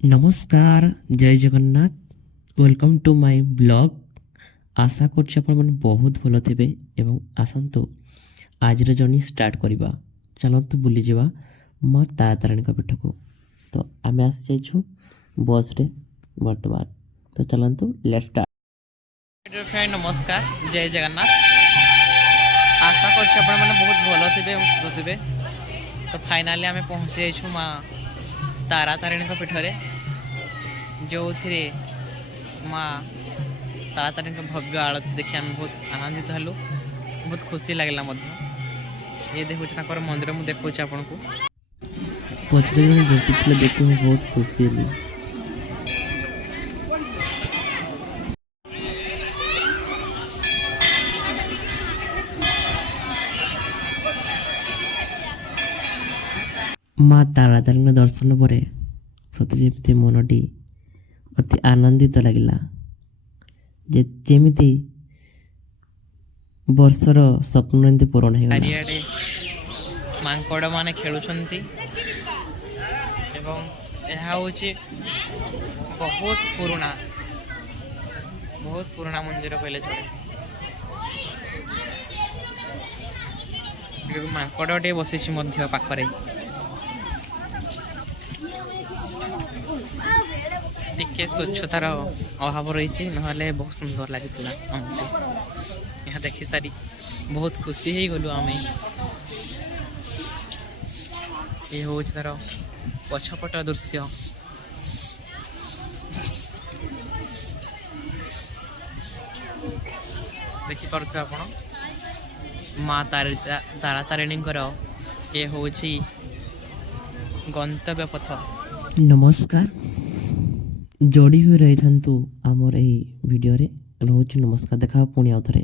নমস্কার, জয় Jagannath. Welcome to my blog. ଆଶା କରୁଛି ଆପଣମାନେ ବହୁତ ଭଲ ଥିବେ ଏବଂ ଆସନ୍ତୁ ଆଜିର ଜର୍ଣ୍ଣି ଷ୍ଟାର୍ଟ କରିବା। ଚାଲନ୍ତୁ ବୁଲିଯିବା ମା ତାରାତାରିଣୀଙ୍କ ପୀଠକୁ। ତ ଆମେ ଆସିଯାଇଛୁ ବସ୍ରେ ବର୍ତ୍ତମାନ। ତ ଚାଲନ୍ତୁ ଲେଟ୍ସ ଷ୍ଟାର୍ଟ। ନମସ୍କାର, ଜୟ ଜଗନ୍ନାଥ। ଆଶା କରୁଛି ଆପଣମାନେ ବହୁତ ଭଲ ଥିବେ ଏବଂ ସୁସ୍ଥ ଥିବେ। ତ ଫାଇନାଲି ଆମେ ପହଞ୍ଚି ଯାଇଛୁ ମା ତାରାତାରିଣୀଙ୍କ ପୀଠରେ, ଯେଉଁଥିରେ ମା ତାରାତାରିଣୀଙ୍କ ଭବ୍ୟ ଆଳତୀ ଦେଖି ଆମେ ବହୁତ ଆନନ୍ଦିତ ହେଲୁ, ବହୁତ ଖୁସି ଲାଗିଲା ମଧ୍ୟ। ଇଏ ଦେଖୁଛି ତାଙ୍କର ମନ୍ଦିର, ମୁଁ ଦେଖାଉଛି ଆପଣଙ୍କୁ। ପଛରେ ଜଣେ ଗୋପୀ ଥିଲେ ଦେଖି ମୁଁ ବହୁତ ଖୁସି ହେଲି। ମା ତାରାତାରିଣୀଙ୍କ ଦର୍ଶନ ପରେ ସତେ ଯେମିତି ମନଟି ଅତି ଆନନ୍ଦିତ ଲାଗିଲା, ଯେମିତି ବର୍ଷର ସ୍ୱପ୍ନ ଏମିତି ପୂରଣ ହେଇଗଲା। ଚାରିଆଡ଼େ ମାଙ୍କଡ଼ ମାନେ ଖେଳୁଛନ୍ତି ଏବଂ ଏହା ହେଉଛି ବହୁତ ପୁରୁଣା ମନ୍ଦିର କହିଲେ ଚଳେ। ମାଙ୍କଡ଼ଟିଏ ବସିଛି ମଧ୍ୟ ପାଖରେ। ଟିକେ ସ୍ୱଚ୍ଛତାର ଅଭାବ ରହିଛି, ନହେଲେ ବହୁତ ସୁନ୍ଦର ଲାଗିଥିଲା ଆମକୁ। ଏହା ଦେଖି ସାରି ବହୁତ ଖୁସି ହେଇଗଲୁ ଆମେ। ଇଏ ହେଉଛି ତାର ପଛପଟ ଦୃଶ୍ୟ। ଦେଖିପାରୁଥିବେ ଆପଣ, ମା ତାରାତାରିଣୀଙ୍କର ଇଏ ହେଉଛି ଗନ୍ତବ୍ୟ ପଥ। ନମସ୍କାର, ଯୋଡ଼ି ହୋଇ ରହିଥାନ୍ତୁ ଆମର ଏହି ଭିଡ଼ିଓରେ। ରହୁଛି ନମସ୍କାର, ଦେଖା ପୁଣି ଆଉ ଥରେ।